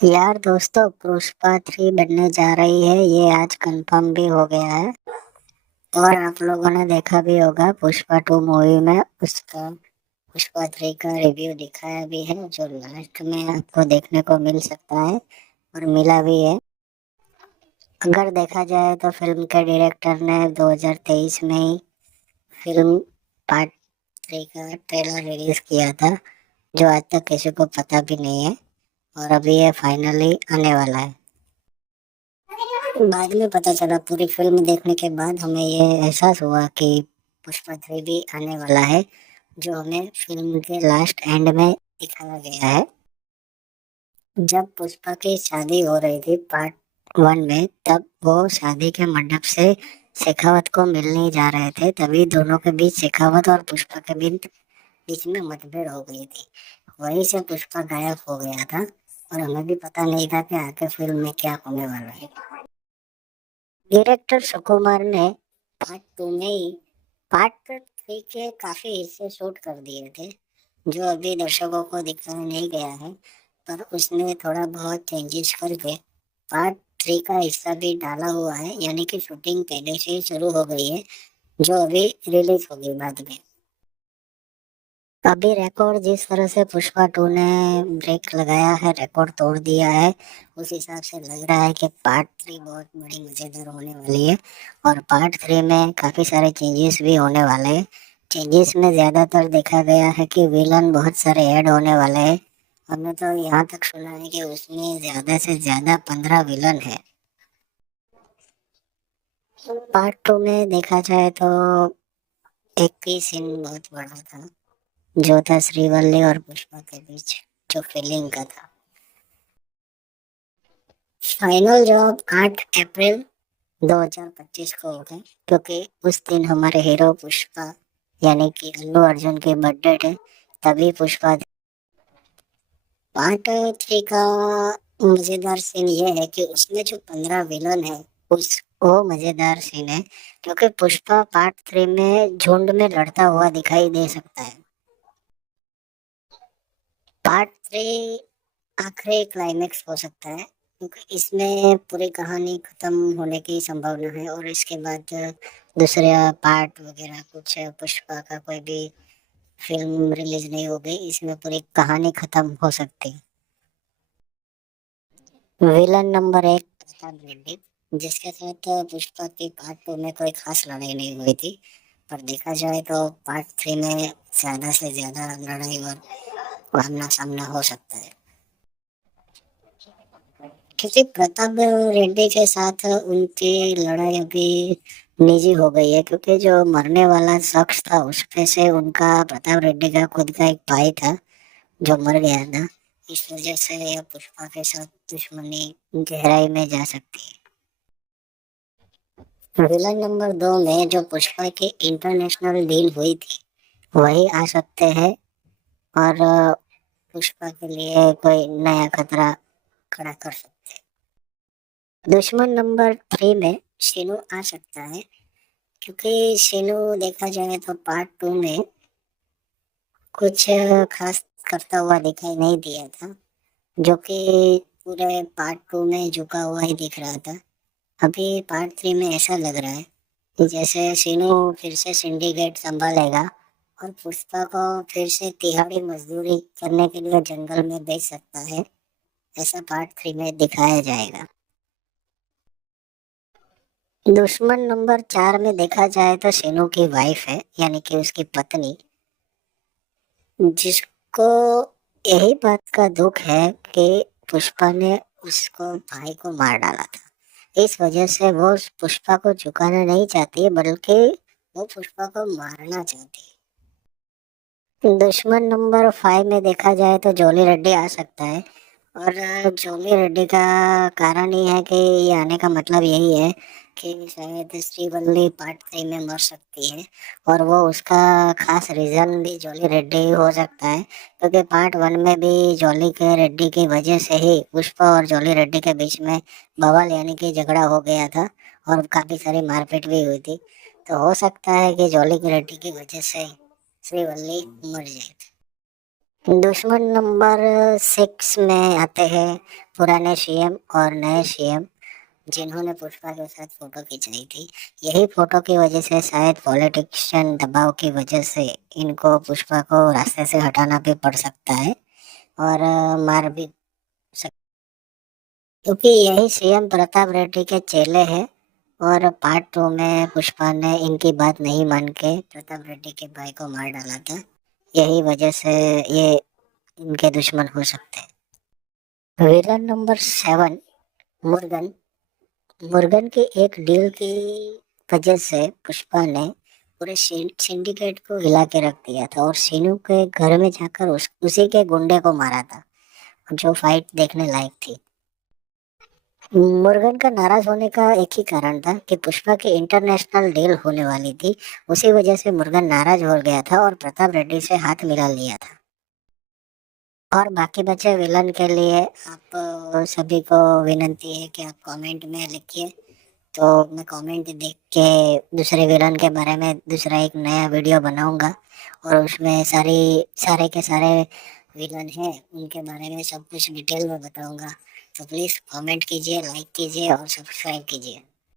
यार दोस्तों, पुष्पा 3 बनने जा रही है। ये आज कंफर्म भी हो गया है। और आप लोगों ने देखा भी होगा पुष्पा 2 मूवी में उसका पुष्पा 3 का रिव्यू दिखाया भी है, जो लास्ट में आपको देखने को मिल सकता है और मिला भी है। अगर देखा जाए तो फिल्म के डायरेक्टर ने 2023 में ही फिल्म पार्ट 3 का ट्रेलर रिलीज किया था, जो आज तक किसी को पता भी नहीं है। और अभी ये फाइनली आने वाला है। बाद में पता चला, पूरी फिल्म देखने के बाद हमें ये एहसास हुआ कि पुष्पा 3 भी आने वाला है, जो हमें फिल्म के लास्ट एंड में दिखाया गया है। जब पुष्पा की शादी हो रही थी पार्ट 1 में, तब वो शादी के मंडप से शेखावत को मिलने जा रहे थे। तभी दोनों के बीच, शेखावत और पुष्पा के बीच में मुठभेड़ हो गई थी। वहीं से पुष्पा गायब हो गया था और हमें भी पता नहीं था कि आगे फिल्म में क्या होने वाला है। डायरेक्टर सुकुमार ने पार्ट 2 में ही पार्ट 3 के काफी हिस्से शूट कर दिए थे, जो अभी दर्शकों को दिखाया नहीं गया है। पर उसने थोड़ा बहुत चेंजेस करके पार्ट 3 का हिस्सा भी डाला हुआ है, यानी कि शूटिंग पहले से ही शुरू हो गई है, जो अभी रिलीज होगी बाद में। अभी रिकॉर्ड जिस तरह से पुष्पा 2 ने ब्रेक लगाया है, रिकॉर्ड तोड़ दिया है, उस हिसाब से लग रहा है कि पार्ट 3 बहुत बड़ी मजेदार होने वाली है। और पार्ट 3 में काफी सारे चेंजेस भी होने वाले हैं। चेंजेस में ज्यादातर देखा गया है कि विलन बहुत सारे ऐड होने वाले हैं। हमने तो यहाँ तक सुना है कि उसमें ज्यादा से ज्यादा 15 विलन है। पार्ट 2 में देखा जाए तो एक ही सीन बहुत बड़ा था, जो था श्रीवल्ली और पुष्पा के बीच, जो फीलिंग का था। फाइनल जवाब 8 अप्रैल 2025 को होगा, क्योंकि उस दिन हमारे हीरो पुष्पा यानी कि अल्लू अर्जुन की बर्थडे है। तभी पुष्पा पार्ट 3 का मजेदार सीन ये है कि उसमें जो 15 विलन है, उस वो मजेदार सीन है, क्योंकि पुष्पा पार्ट 3 में झुंड में लड़ता हुआ दिखाई दे सकता है। पार्ट 3 आखिरी क्लाइमेक्स हो सकता है, क्योंकि इसमें पूरी कहानी खत्म होने की संभावना है और इसके बाद दूसरे पार्ट वगैरह कुछ पुष्पा का कोई भी फिल्म रिलीज नहीं हो गई, इसमें पूरी कहानी खत्म हो सकती है। विलन नंबर 1 प्रताप रेड्डी, जिसके साथ पुष्पा की पार्ट 2 में कोई खास लड़ाई नहीं हुई थी। पर देखा जाए तो पार्ट 3 में ज्यादा से ज्यादा लड़ाई और आमना सामना हो सकता है, क्योंकि प्रताप रेड्डी के साथ उनकी लड़ाई अभी निजी हो गई है, क्योंकि जो मरने वाला शख्स था उसपे से उनका प्रताप रेड्डी का खुद का एक भाई था, जो मर गया था। इस वजह से यह पुष्पा के साथ दुश्मनी गहराई में जा सकती है। विलन नंबर 2 में जो पुष्पा की इंटरनेशनल डील हुई थी, वही आ सकते हैं और पुष्पा के लिए कोई नया खतरा खड़ा कर सकते हैं। दुश्मन नंबर 3 में शीनू आ सकता है, क्योंकि शीनू देखा जाए तो पार्ट 2 में कुछ खास करता हुआ दिखाई नहीं दिया था, जो कि पूरे पार्ट 2 में झुका हुआ ही दिख रहा था। अभी पार्ट 3 में ऐसा लग रहा है कि जैसे शीनू फिर से सिंडिकेट संभालेगा और पुष्पा को फिर से तिहाड़ी मजदूरी करने के लिए जंगल में भेज सकता है। ऐसा पार्ट 3 में दिखाया जाएगा। दुश्मन नंबर 4 में देखा जाए तो शीनू की वाइफ है, यानी कि उसकी पत्नी, जिसको यही बात का दुख है कि पुष्पा ने उसको भाई को मार डाला था। इस वजह से वो पुष्पा को झुकाना नहीं चाहती, बल्कि वो पुष्पा को मारना चाहती है। दुश्मन नंबर 5 में देखा जाए तो जॉली रेड्डी आ सकता है। और जॉली रेड्डी का कारण ये है कि ये आने का मतलब यही है कि शायद श्रीवल्ली पार्ट 3 में मर सकती है। और वो उसका खास रीज़न भी जॉली रेड्डी हो सकता है, क्योंकि पार्ट 1 में भी जॉली के रेड्डी की वजह से ही पुष्पा और जॉली रेड्डी के बीच में बवाल यानी कि झगड़ा हो गया था और काफ़ी सारी मारपीट भी हुई थी। तो हो सकता है कि जॉली की रेड्डी की वजह से श्रीवल्ली मर जाए। दुश्मन नंबर 6 में आते हैं पुराने सीएम और नए सीएम जिन्होंने पुष्पा के साथ फोटो खिंचाई थी। यही फोटो की वजह से शायद पॉलिटिशियन दबाव की वजह से इनको पुष्पा को रास्ते से हटाना भी पड़ सकता है और मार भी सक, क्योंकि यही सीएम प्रताप रेड्डी के चेले हैं और पार्ट 2 में पुष्पा ने इनकी बात नहीं मान के प्रताप रेड्डी के भाई को मार डाला था। यही वजह से ये इनके दुश्मन हो सकते हैं। Villain number 7 Murugan. मुर्गन की एक डील की वजह से पुष्पा ने पूरे सिंडिकेट को हिला के रख दिया था और सीनू के घर में जाकर उसी के गुंडे को मारा था, जो फाइट देखने लायक थी। मुर्गन का नाराज होने का एक ही कारण था कि पुष्पा की इंटरनेशनल डील होने वाली थी। उसी वजह से मुर्गन नाराज हो गया था और प्रताप रेड्डी से हाथ मिला लिया था। और बाकी बचे विलन के लिए आप सभी को विनती है कि आप कमेंट में लिखिए, तो मैं कमेंट देख के दूसरे विलन के बारे में दूसरा एक नया वीडियो बनाऊंगा और उसमें सारे के सारे विलन हैं उनके बारे में सब कुछ डिटेल में बताऊंगा। तो प्लीज़ कमेंट कीजिए, लाइक कीजिए और सब्सक्राइब कीजिए।